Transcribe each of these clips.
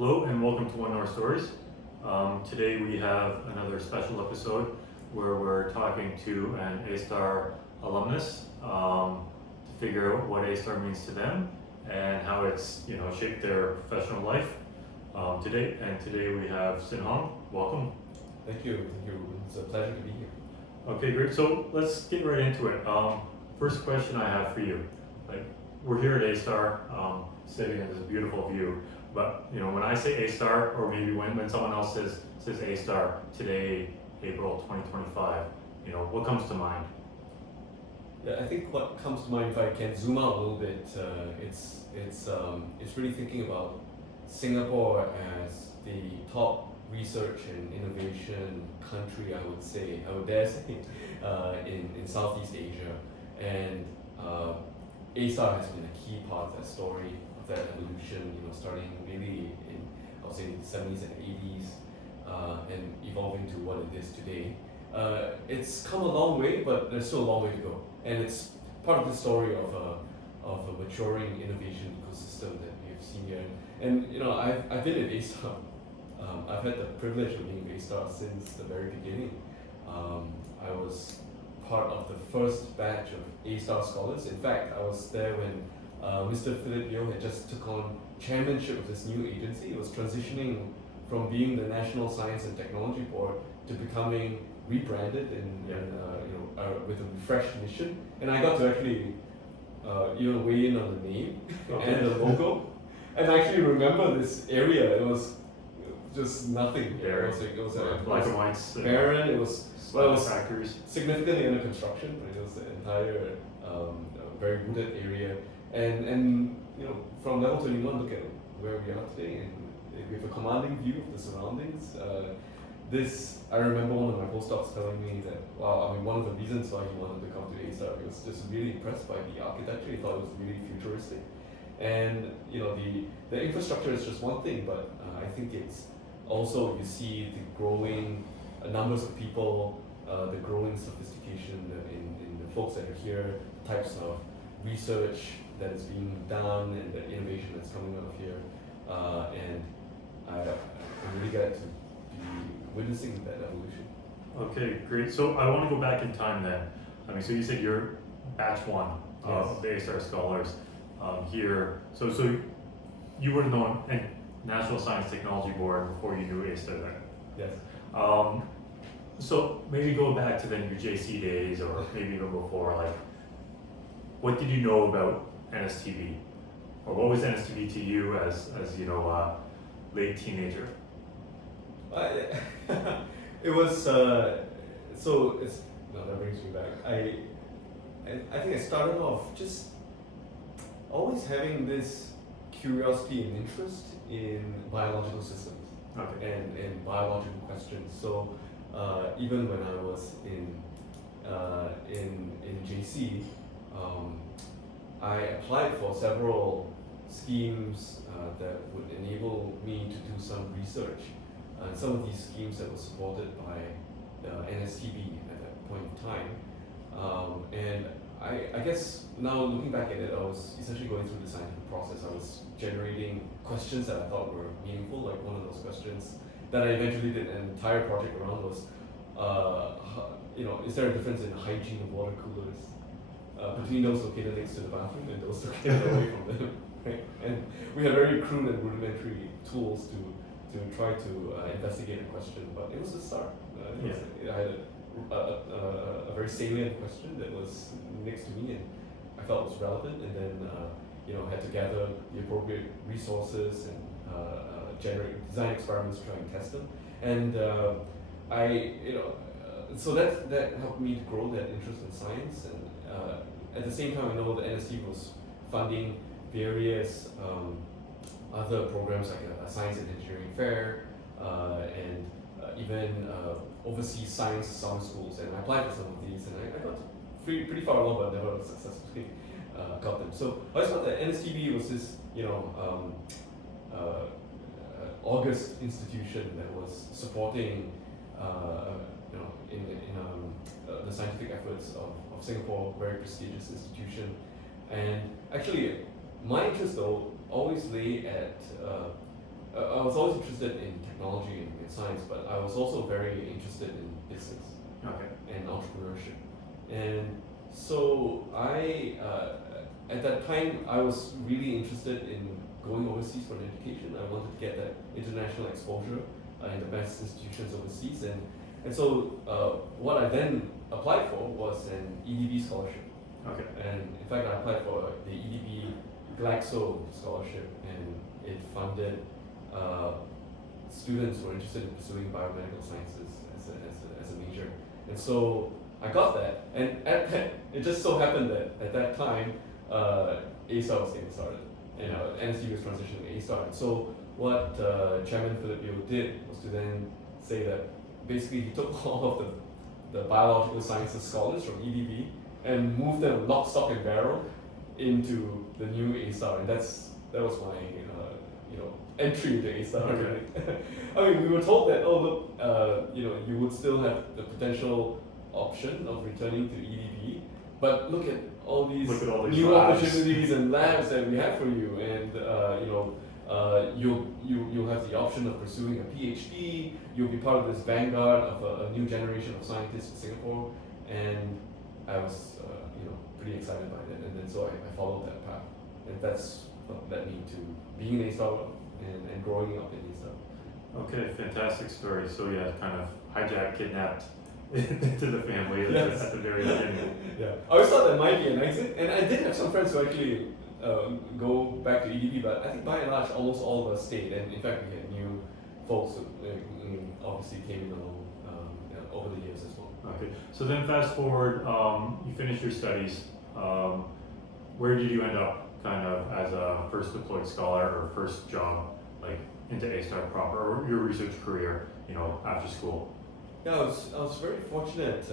Hello and welcome to One North Stories. Today we have another special episode where we're talking to an A-Star alumnus to figure out what A-Star means to them and how it's shaped their professional life today. And today we have Xinhong. Welcome. Thank you. It's a pleasure to be here. Okay, great. So let's get right into it. First question I have for you. We're here at A-Star, sitting in this beautiful view. But when I say A-Star, or maybe when someone else says A-Star today, April 2025, what comes to mind? Yeah, I think what comes to mind, if I can zoom out a little bit, it's really thinking about Singapore as the top research and innovation country. I would dare say, in Southeast Asia, and A-Star has been a key part of that story, of that evolution. Starting really in, I would say, the 70s and 80s, and evolving to what it is today. It's come a long way, but there's still a long way to go, and it's part of the story of a maturing innovation ecosystem that we have seen here. And I've been at A-Star. I've had the privilege of being at A-Star since the very beginning. I was part of the first batch of A-Star scholars. In fact, I was there when Mr. Philip Yeo had just took on chairmanship of this new agency. It was transitioning from being the National Science and Technology Board to becoming rebranded with a refreshed mission. And I got to actually weigh in on the name and the logo. And I actually remember this area. It was just nothing. Barren. It was Black and whites. barren. It was factories. significantly under construction. It was an entire very wooded area. And from level 21, look at where we are today, and we have a commanding view of the surroundings. I remember one of my postdocs telling me that, one of the reasons why he wanted to come to A-Star, he was just really impressed by the architecture. He thought it was really futuristic. And the infrastructure is just one thing, but I think it's also, you see the growing numbers of people, the growing sophistication in the folks that are here, the types of research that is being done, and the innovation that's coming out of here. And I'm really glad to be witnessing that evolution. Okay, great. So I want to go back in time then. So you said you're batch one of the A-Star scholars here. So you would have known and National Science Technology Board before you knew A-Star then. Yes. So maybe go back to then your JC days, or maybe even before. What did you know about NSTB, or what was NSTB to you as late teenager? It was that brings me back. I think I started off just always having this curiosity and interest in biological systems. Okay. and biological questions. So even when I was in JC, I applied for several schemes that would enable me to do some research. Some of these schemes that were supported by NSTB at that point in time. And I guess now looking back at it, I was essentially going through the scientific process. I was generating questions that I thought were meaningful. Like one of those questions that I eventually did an entire project around was, is there a difference in hygiene of water coolers between those located next to the bathroom and those located away from them? Right? And we had very crude and rudimentary tools to try to investigate a question, but it was a start. I had a very salient question that was next to me, and I felt was relevant, and then had to gather the appropriate resources and design experiments to try and test them. And so that helped me to grow that interest in science. And at the same time, I know the NST was funding various other programs like a science and engineering fair, and even overseas science summer schools. And I applied for some of these, and I got pretty far along, but never successfully got them. So I just thought that NSTB was this, August institution that was supporting, the scientific efforts of Singapore, very prestigious institution. And actually, my interest though always lay at I was always interested in technology and science, but I was also very interested in business Okay. and entrepreneurship. And so at that time, I was really interested in going overseas for an education. I wanted to get that international exposure in the best institutions overseas. And so what I then applied for was an EDB scholarship. Okay. And in fact, I applied for the EDB Glaxo scholarship, and it funded students who are interested in pursuing biomedical sciences as a major. And so I got that, and it just so happened that at that time, A-STAR was getting started, and NSU was transitioning to A-STAR. And so what Chairman Philip Yeo did was to then say that basically he took all of the biological sciences scholars from EDB and moved them lock, stock, and barrel into the new A-STAR, and that was my entry into A-STAR. Okay. I mean, we were told that you would still have the potential option of returning to EDB, but look at all these new labs. opportunities and labs that we have for you, and you'll have the option of pursuing a PhD. You'll be part of this vanguard of a new generation of scientists in Singapore, and I was pretty excited by that, and then so I followed that path, and that's what led me to being an A-STAR and growing up in A-STAR. Okay, fantastic story. So yeah, kind of hijacked, kidnapped into the family Yes. at the very beginning. Yeah, I always thought that might be an exit, and I did have some friends who actually go back to EDB, but I think by and large almost all of us stayed, and in fact we had new folks who obviously came in along over the years as well. Okay, so then fast forward, you finish your studies. Where did you end up kind of as a first deployed scholar or first job, like into A-STAR proper, or your research career, after school? Yeah, I was very fortunate.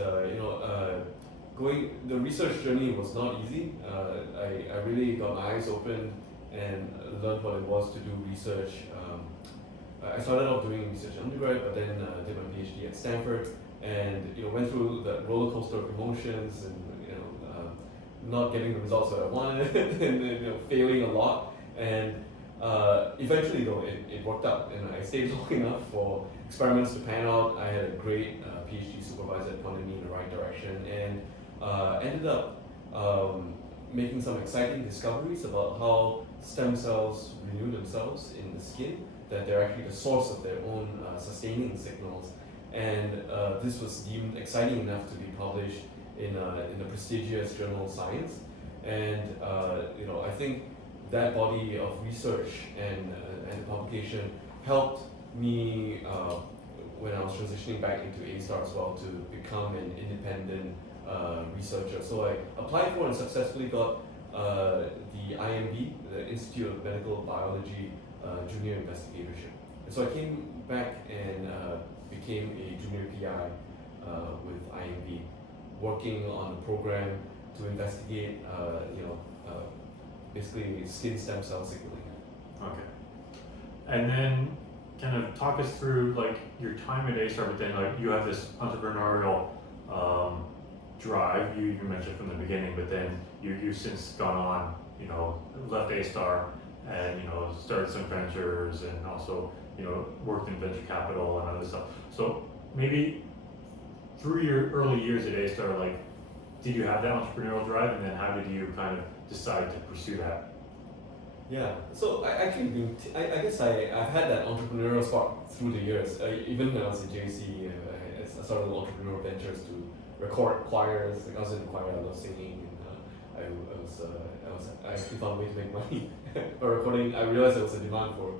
Going the research journey was not easy. I really got my eyes open and learned what it was to do research. I started off doing research undergrad, but then did my PhD at Stanford, and went through the roller coaster of emotions, and not getting the results that I wanted, and failing a lot. And eventually, though, it worked out, and I stayed long enough for experiments to pan out. I had a great PhD supervisor that pointed me in the right direction, and ended up making some exciting discoveries about how stem cells renew themselves in the skin, that they're actually the source of their own sustaining signals. And this was deemed exciting enough to be published in the prestigious journal Science. And I think that body of research and publication helped me when I was transitioning back into A-STAR as well, to become an independent researcher. So I applied for and successfully got the IMB, the Institute of Medical Biology Junior Investigatorship. And so I came back and became a junior PI with IMB, working on a program to investigate basically skin stem cell signaling. Okay. And then kind of talk us through like your time at A-STAR, but then like you have this entrepreneurial drive you mentioned from the beginning, but then you've since gone on, left A-STAR and started some ventures and also worked in venture capital and other stuff. So maybe through your early years at A-STAR, like did you have that entrepreneurial drive, and then how did you kind of decide to pursue that? Yeah, so I guess I've had that entrepreneurial spark through the years. Even when I was at JC, I started entrepreneurial ventures to record choirs. Like I was in the choir, I love singing, and I actually found a way to make money by recording. I realized there was a demand for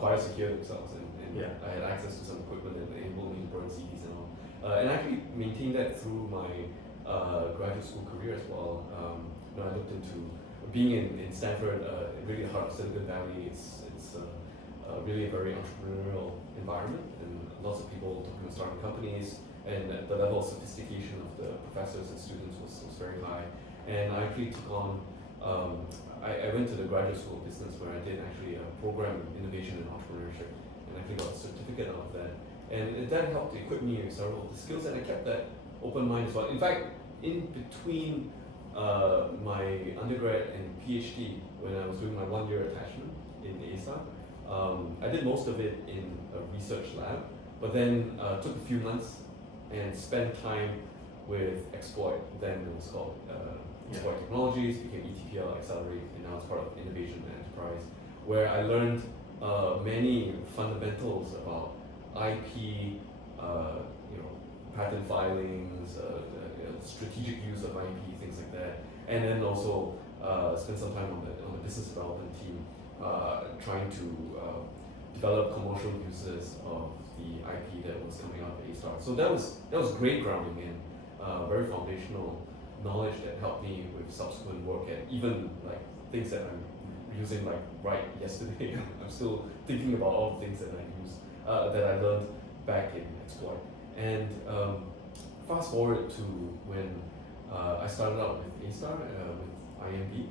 choirs to hear themselves, and Yeah. I had access to some equipment that enabled me to burn CDs and all. And I actually maintained that through my graduate school career as well. When I looked into being in Stanford, really the heart of Silicon Valley, it's really a very entrepreneurial environment, and lots of people talking about starting companies, and the level of sophistication of the professors and students was very high. And I actually took on, I went to the graduate school of business where I did actually a program in innovation and entrepreneurship, and actually got a certificate out of that. And that helped equip me with several of the skills, and I kept that open mind as well. In fact, in between my undergrad and PhD, when I was doing my 1 year attachment in A-STAR, I did most of it in a research lab, but then took a few months and spent time with Exploit. Then it was called Exploit Technologies, became ETPL, Accelerate, and now it's part of Innovation and Enterprise, where I learned many fundamentals about IP, patent filings, strategic use of IP, things like that, and then also spent some time on the business development team, trying to develop commercial uses of the IP that was coming out of A-Star. So that was great grounding in very foundational knowledge that helped me with subsequent work and even like things that I'm using like right yesterday. I'm still thinking about all the things that I use that I learned back in Exploit. And fast forward to when I started out with A-Star with IMB.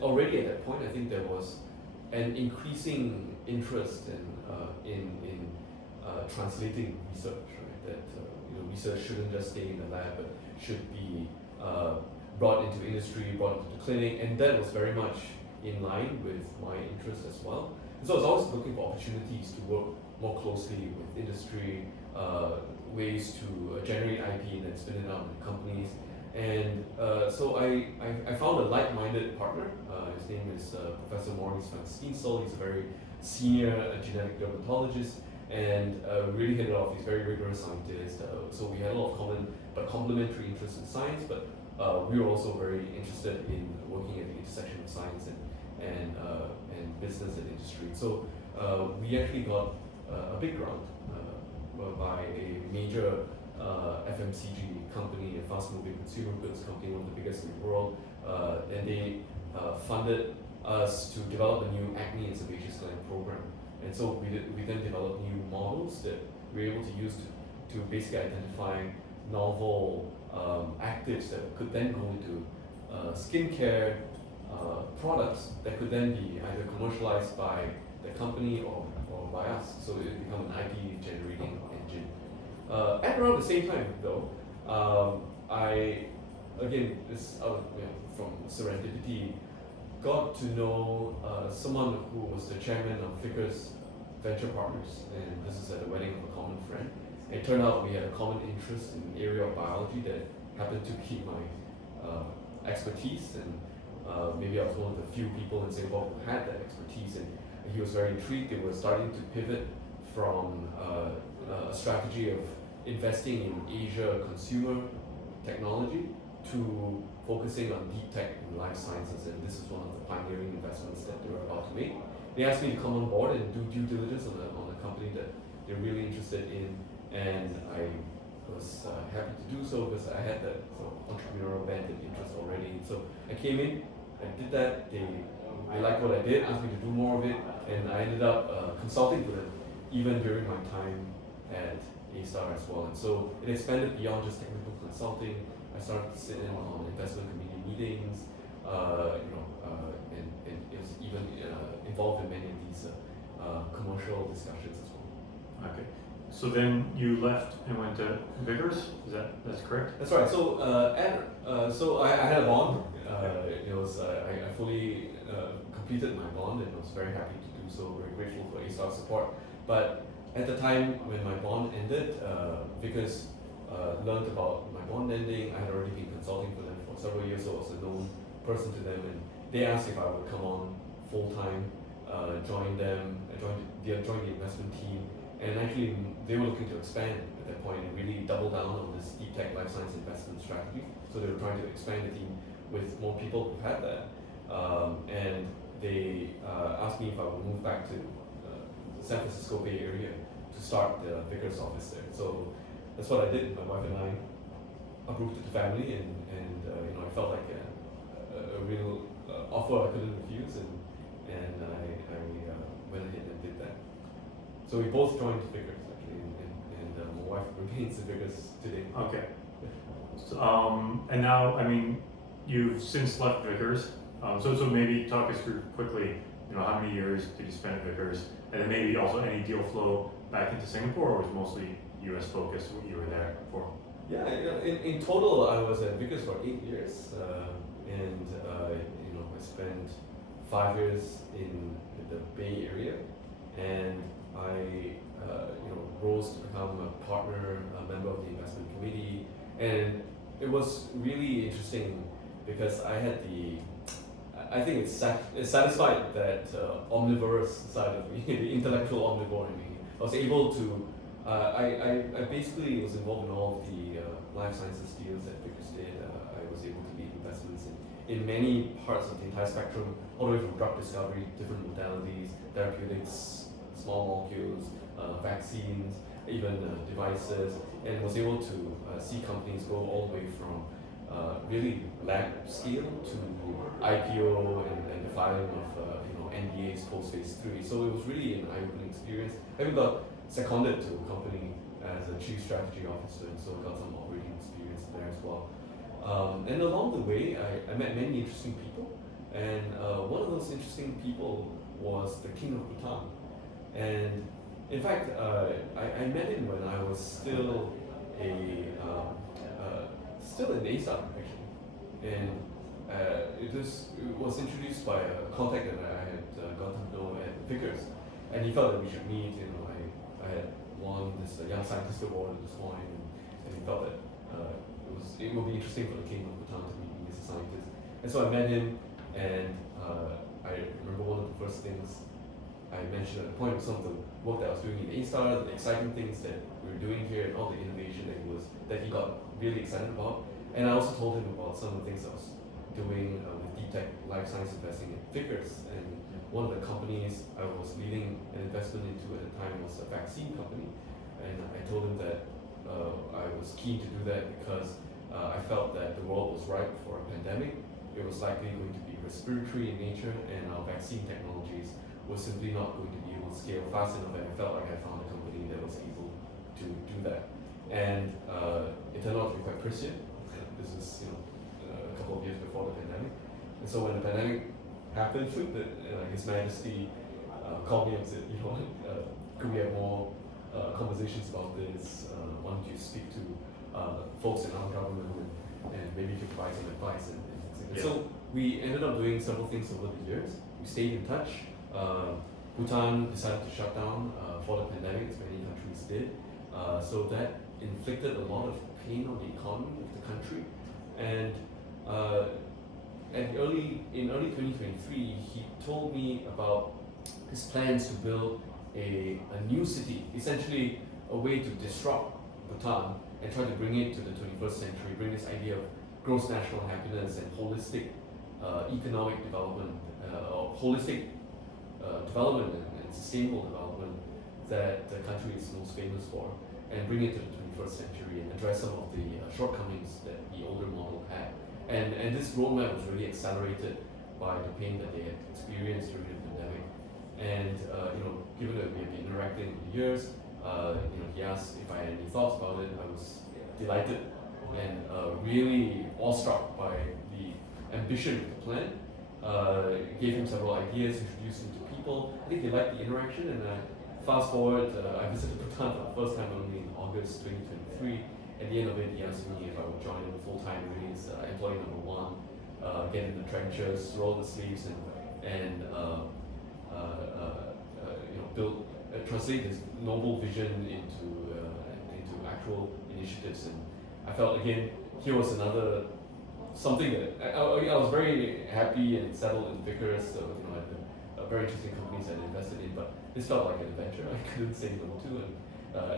Already at that point, I think there was an increasing interest in translating research, right? That research shouldn't just stay in the lab, but should be brought into industry, brought into the clinic, and that was very much in line with my interest as well. And so I was always looking for opportunities to work more closely with industry, ways to generate IP and then spin it out in companies. And so I found a like-minded partner. His name is Professor Maurice van Steensel. He's a very senior genetic dermatologist and really hit it off. He's a very rigorous scientist. So we had a lot of common but complementary interests in science, but we were also very interested in working at the intersection of science and business and industry. So we actually got a big grant by a major FMCG company, a fast-moving consumer goods company, one of the biggest in the world, and they funded us to develop a new acne and sebaceous gland program. And so we then developed new models that we were able to use to basically identify novel actives that could then go into skincare products that could then be either commercialized by the company or by us. So it would become an IP generating engine. At around the same time, though, I, again, this from serendipity, got to know someone who was the chairman of Vickers Venture Partners, and this is at the wedding of a common friend. It turned out we had a common interest in an area of biology that happened to be my expertise, and maybe I was one of the few people in Singapore who had that expertise, and he was very intrigued. They were starting to pivot from a strategy of investing in Asia consumer technology to focusing on deep tech and life sciences, and this is one of the pioneering investments that they were about to make. They asked me to come on board and do due diligence on a company that they're really interested in, and I was happy to do so because I had that sort of entrepreneurial bent and interest already. So I came in, I did that, they liked what I did, asked me to do more of it, and I ended up consulting for them even during my time at A-Star as well. And so it expanded beyond just technical consulting. I started to sit in on investment committee meetings, and it was even involved in many of these commercial discussions as well. Okay. So then you left and went to Vickers. That's correct? That's right. So so I had a bond. It was I fully completed my bond and was very happy to do so. Very grateful for A-Star support. But at the time when my bond ended, Vickers learned about my bond ending. I had already been consulting for them for several years, so I was a known person to them, and they asked if I would come on full time, join them. I joined the investment team, and actually they were looking to expand at that point and really double down on this deep tech life science investment strategy. So they were trying to expand the team with more people who had that, and they asked me if I would move back to the San Francisco Bay Area to start the Vickers office there. So that's what I did. My wife and I approved it to family, and I felt like a real offer I couldn't refuse, and I went ahead and did that. So we both joined Vickers actually, and my wife remains at Vickers today. Okay. So, and now, I mean, you've since left Vickers. So maybe talk us through quickly, how many years did you spend at Vickers? And then maybe also any deal flow back into Singapore, or was it mostly US focused what you were there for? Yeah, in total I was at Vickers for 8 years, and I spent 5 years in the Bay Area, and I rose to become a partner, a member of the investment committee, and it was really interesting because I think it satisfied that omnivorous side of me, the intellectual omnivore in me. I was able to, I basically was involved in all of the life sciences deals that Vickers did. I was able to lead investments in many parts of the entire spectrum, all the way from drug discovery, different modalities, therapeutics, small molecules, vaccines, even devices, and was able to see companies go all the way from really lab scale to IPO and the filing of NDAs post phase 3. So it was really an eye-opening experience. I even got seconded to a company as a chief strategy officer, and so got some operating experience there as well. And along the way, I met many interesting people, and one of those interesting people was the King of Bhutan. And in fact, I met him when I was still an A-star actually, and it was introduced by a contact that I had gotten to know at Vickers, and he felt that we should meet. I had won this Young Scientist Award at this point, and he felt that it would be interesting for the King of Bhutan to meet me as a scientist. And so I met him, and I remember one of the first things I mentioned at the point of some of the work that I was doing in A-Star, the exciting things that we were doing here, and all the innovation that he got really excited about. And I also told him about some of the things I was doing with deep tech life science investing at Vickers. And one of the companies I was leading an investment into at the time was a vaccine company. And I told him that I was keen to do that because I felt that the world was ripe for a pandemic. It was likely going to be respiratory in nature, and our vaccine technologies was simply not going to be able to scale fast enough, and I felt like I found a company that was able to do that. And it turned out to be quite prescient. This is a couple of years before the pandemic. And so when the pandemic happened, His Majesty called me and said, could we have more conversations about this? Why don't you speak to folks in our government and maybe you could provide some advice and things like that. So we ended up doing several things over the years. We stayed in touch. Bhutan decided to shut down for the pandemic, as many countries did. So that inflicted a lot of pain on the economy of the country. And in early 2023, he told me about his plans to build a new city, essentially a way to disrupt Bhutan and try to bring it to the 21st century, bring this idea of gross national happiness and holistic economic development, or holistic development and sustainable development that the country is most famous for, and bring it to the 21st century and address some of the shortcomings that the older model had. And this roadmap was really accelerated by the pain that they had experienced during the pandemic. And given that we have been interacting for years, he asked if I had any thoughts about it. I was delighted and really awestruck by the ambition of the plan. Gave him several ideas, introduced him to people. I think they liked the interaction, and fast forward, I visited Bhutan for the first time only in August 2023. At the end of it, he asked me if I would join him full-time as employee number one, get in the trenches, roll the sleeves, and build, translate his noble vision into actual initiatives. And I felt again, here was another something that I was very happy and settled in Vickers. So very interesting companies I'd invested in, but this felt like an adventure I couldn't say no to. And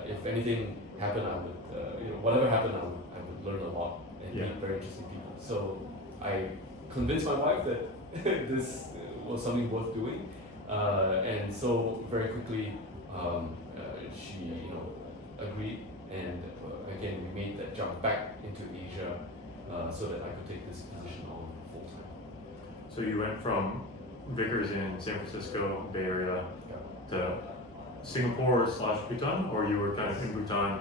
if anything happened, I would, whatever happened, I would learn a lot and meet very interesting people. So I convinced my wife that this was something worth doing, and so very quickly she agreed, and again we made that jump back into Asia so that I could take this position on full time. So you went from Vickers in San Francisco Bay Area to Singapore/Bhutan, or you were kind of in Bhutan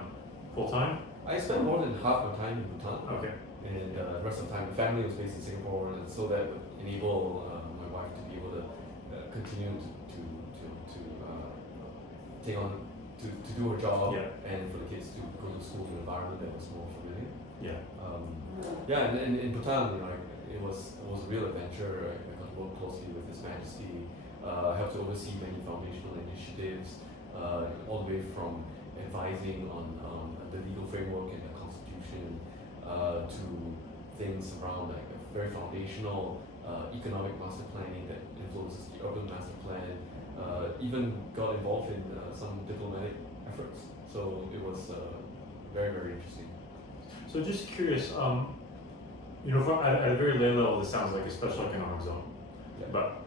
full time? I spent more than half my time in Bhutan. Okay. And the rest of the time, the family was based in Singapore, and so that would enable my wife to be able to continue to take on to do her job, and for the kids to go to school in an environment that was more familiar. And in Bhutan, it was a real adventure. I got to work closely with His Majesty. helped to oversee many foundational initiatives, all the way from advising on the legal framework and the constitution to things around like a very foundational economic master planning that influences the urban master plan. Even got involved in some diplomatic efforts. So it was very, very interesting. So just curious, at a very lay level, this sounds like a special economic zone, Yeah. but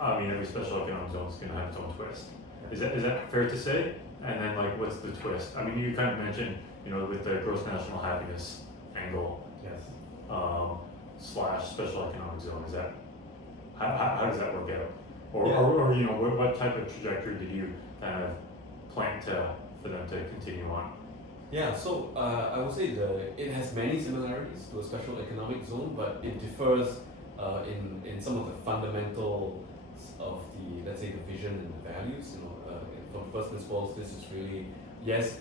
I mean, every special economic zone is going to have its own twist. Is that fair to say? And then, like, what's the twist? I mean, you kind of mentioned, with the gross national happiness angle, Yes. / special economic zone. Is that how does that work out? Or, Yeah. or what type of trajectory did you kind of plan for them to continue on? Yeah, so I would say it has many similarities to a special economic zone, but it differs in some of the fundamentals of the, let's say, the vision and the values. From first principles, this is really, yes,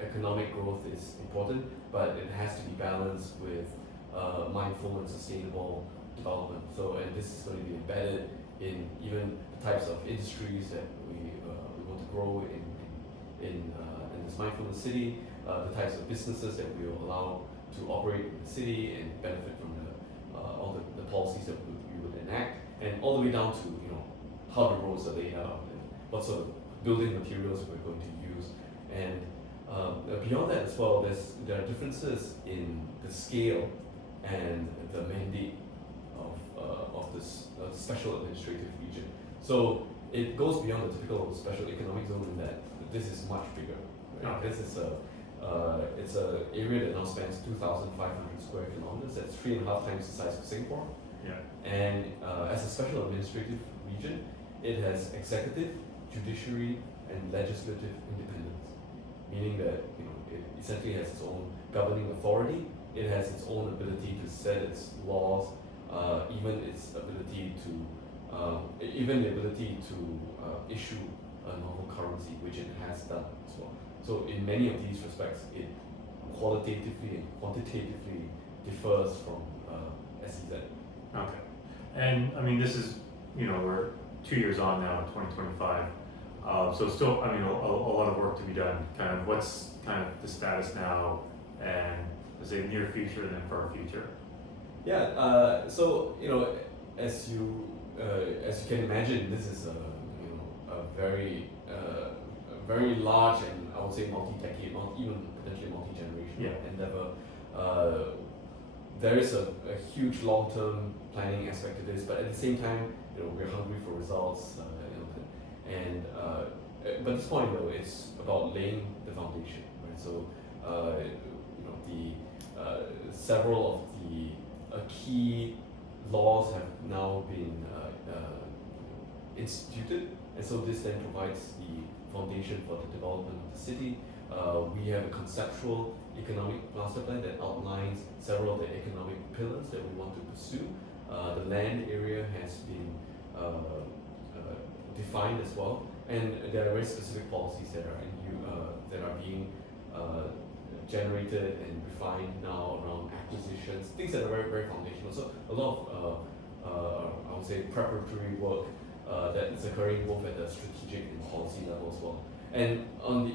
economic growth is important, but it has to be balanced with mindful and sustainable development. So, and this is going to be embedded in even the types of industries that we want to grow in this mindfulness city, the types of businesses that we will allow to operate in the city and benefit from all the policies that we would enact, and all the way down to how the roads are laid out and what sort of building materials we're going to use, and beyond that as well, there are differences in the scale and the mandate of this special administrative region. So it goes beyond the typical special economic zone in that this is much bigger. Right? Okay. This is it's an area that now spans 2,500 square kilometers. That's 3.5 times the size of Singapore. Yeah. And as a special administrative region, it has executive, judiciary, and legislative independence, meaning that it essentially has its own governing authority. It has its own ability to set its laws, even its ability to even the ability to issue a novel currency, which it has done as well. So in many of these respects, it qualitatively and quantitatively differs from SEZ. Okay. And I mean, this is, we're 2 years on now, 2025. So still, I mean, a lot of work to be done. Kind of what's kind of the status now, and let's say near future and then far future. Yeah. So as you can imagine, this is a very large and I would say multi-decade, even potentially multi-generational endeavor. There is a huge long-term planning aspect to this, but at the same time, we're hungry for results. But at this point, though, it's about laying the foundation, right? So, several of the key laws have now been instituted, and so this then provides the foundation for the development of the city. We have a conceptual economic master plan that outlines several of the economic pillars that we want to pursue. The land area has been defined as well, and there are very specific policies that are being generated and refined now around acquisitions, things that are very, very foundational. So a lot of I would say preparatory work that is occurring both at the strategic and policy level as well. And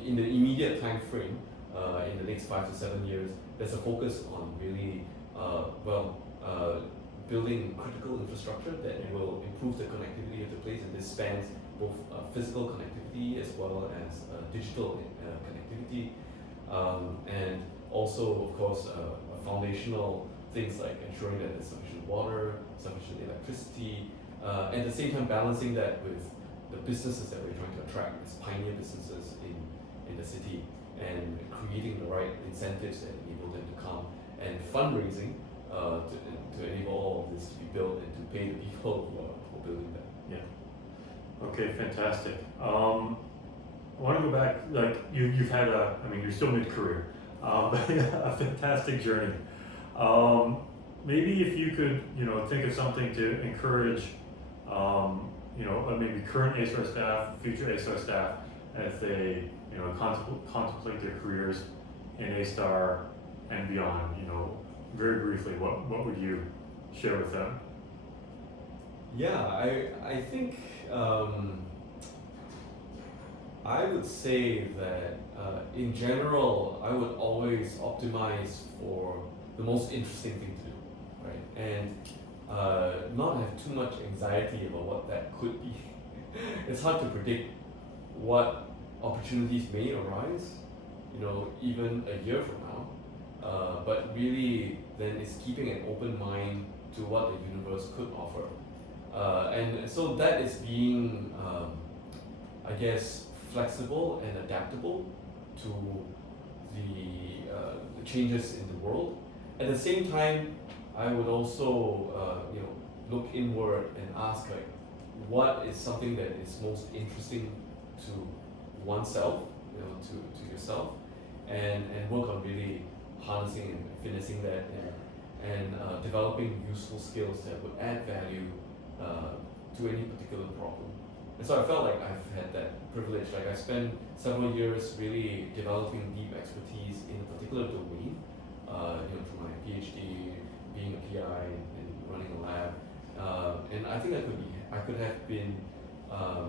in the immediate time frame, in the next 5 to 7 years, there's a focus on really building critical infrastructure that will improve the connectivity of the place, and this spans both physical connectivity as well as digital connectivity, and also, of course, foundational things like ensuring that there's sufficient water, sufficient electricity, and at the same time balancing that with the businesses that we're trying to attract, as pioneer businesses in the city, and creating the right incentives that enable them to come, and fundraising to enable all of this to be built and to pay the people who are building that. Yeah. Okay, fantastic. I want to go back, like you've had you're still mid-career, but a fantastic journey. Maybe if you could, think of something to encourage, maybe current ASTAR staff, future ASTAR staff, as they, contemplate their careers in ASTAR and beyond. Very briefly, what would you share with them? Yeah, I think I would say that in general, I would always optimize for the most interesting thing to do, right? And not have too much anxiety about what that could be. It's hard to predict what opportunities may arise, even a year from now. But really, then it's keeping an open mind to what the universe could offer. And so that is being, I guess, flexible and adaptable to the changes in the world. At the same time, I would also, look inward and ask, like, what is something that is most interesting to oneself, to yourself, and work on really harnessing and finessing that, and developing useful skills that would add value to any particular problem. And so I felt like I've had that privilege. Like I spent several years really developing deep expertise in a particular domain, through my PhD, being a PI, and running a lab. And I think I could have been, I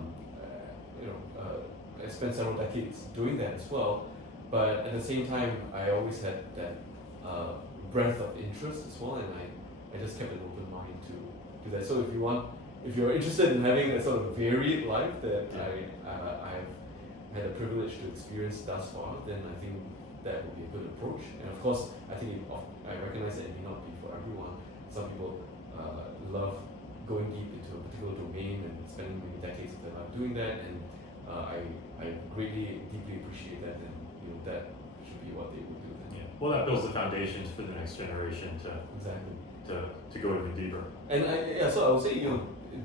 spent several decades doing that as well. But at the same time, I always had that breadth of interest as well, and I just kept an open mind to do that. So if you're interested in having a sort of varied life that I've had a privilege to experience thus far, then I think that would be a good approach. And of course, I recognize that it may not be for everyone. Some people love going deep into a particular domain and spending many decades of their life doing that, and I greatly, deeply appreciate that, and that should be what they would do then. Yeah. Well, that builds the foundations for the next generation Exactly. to go even deeper. And so I would say,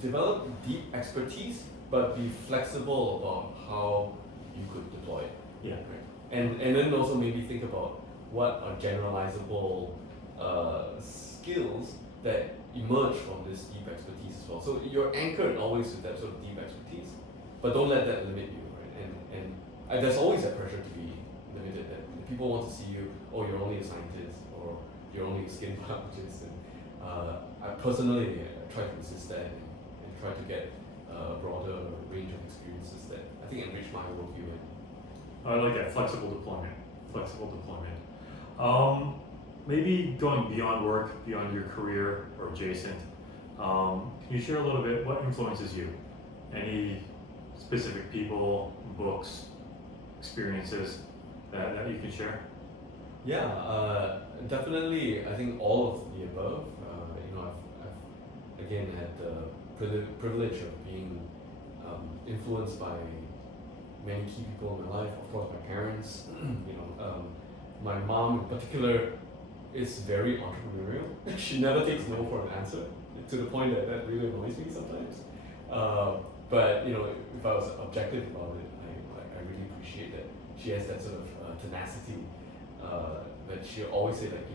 develop deep expertise, but be flexible about how you could deploy it. Yeah. Right. And then also maybe think about what are generalizable skills that emerge from this deep expertise as well. So you're anchored always with that sort of deep expertise, but don't let that limit you, right? And there's always that pressure to be limited. That people want to see you, oh, you're only a scientist, or you're only a skin biologist. And I personally try to resist that and try to get a broader range of experiences that I think enrich my worldview. I like that flexible deployment. Maybe going beyond work, beyond your career or adjacent. Can you share a little bit what influences you? Any specific people, books, experiences that you can share? Yeah, definitely. I think all of the above. I've again had the privilege of being influenced by many key people in my life. Of course, my parents. My mom in particular is very entrepreneurial. She never takes no for an answer, to the point that really annoys me sometimes. But if I was objective about it, I really appreciate that she has that sort of tenacity. That she always say, like,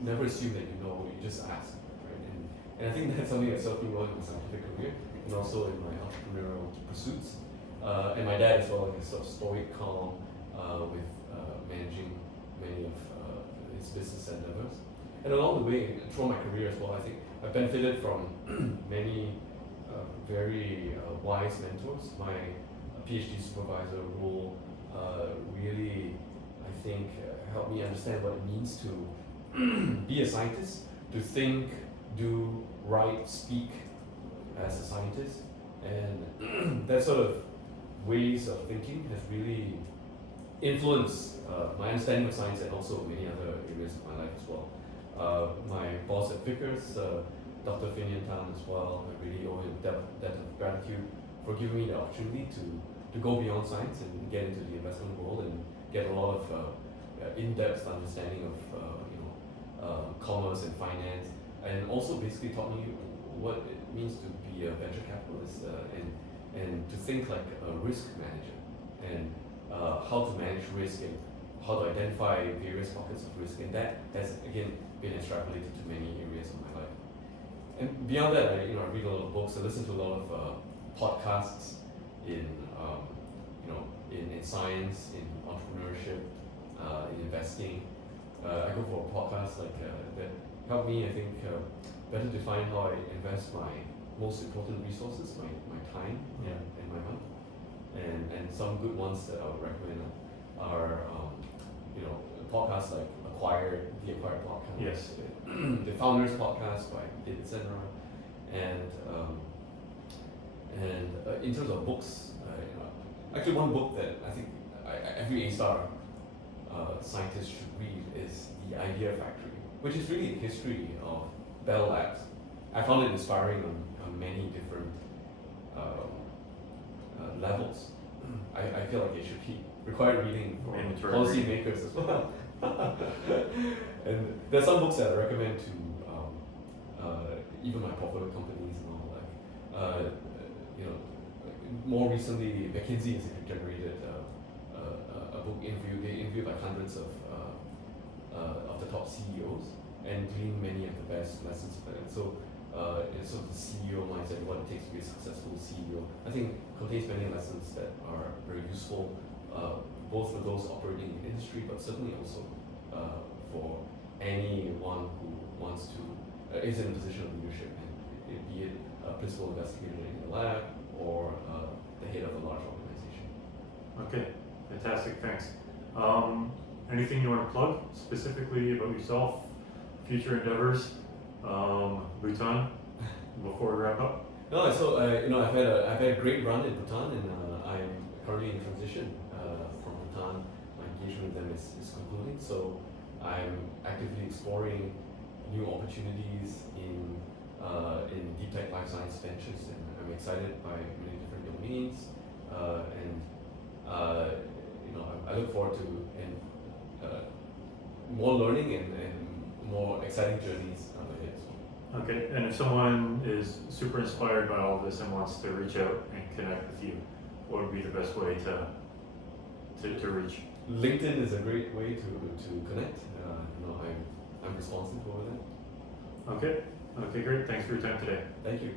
never assume that you know, you just ask, right? And I think that's something that served me well in my scientific career and also in my entrepreneurial pursuits. And my dad as well, like a sort of stoic calm with managing many of his business endeavors. And along the way, throughout my career as well, I think I benefited from many very wise mentors. My PhD supervisor role really, I think, helped me understand what it means to be a scientist, to think, do, write, speak as a scientist. And that sort of ways of thinking has really influenced my understanding of science and also many other areas of my life as well. My boss at Vickers, Dr. Xinhong Lim as well, I really owe him debt of gratitude for giving me the opportunity to go beyond science and get into the investment world and get a lot of in-depth understanding of commerce and finance, and also basically taught me what it means to be a venture capitalist and to think like a risk manager, and how to manage risk and how to identify various pockets of risk, and that has again been extrapolated to many areas of my life. And beyond that, I read a lot of books, I listen to a lot of podcasts in science, in entrepreneurship, in investing. I go for a podcast that help me, I think, better define how I invest my most important resources, my time Yeah. and my money. And some good ones that I would recommend are podcasts like the Acquired podcast, Yes. the Founders podcast by David Senra, and in terms of books, actually one book that I think every A-star scientist should read is The Idea Factory, which is really a history of Bell Labs. I found it inspiring on many different levels. I feel like it should be required reading for Mandatory policy reading. makers as well. And there's some books that I recommend to even my portfolio companies and all. More recently, McKinsey Institute generated a book interview. They interviewed like hundreds of the top CEOs and gleaned many of the best lessons from it. So, sort of the CEO mindset, what it takes to be a successful CEO, I think contains many lessons that are very useful, both for those operating in the industry, but certainly also for anyone who wants to is in a position of leadership, and be it a principal investigator in the lab or the head of a large organization. Okay, fantastic, thanks. Anything you want to plug specifically about yourself, future endeavors, Bhutan, before we wrap up? No, so I've had a great run in Bhutan, and I'm currently in transition from Bhutan. My engagement with them is concluding, so I'm actively exploring new opportunities in deep tech life science ventures, and I'm excited by many different domains, I look forward to more learning and more exciting journeys up ahead. So. Okay, and if someone is super inspired by all this and wants to reach out and connect with you, what would be the best way to reach? LinkedIn is a great way to connect. I'm responsive over there. Okay, great. Thanks for your time today. Thank you.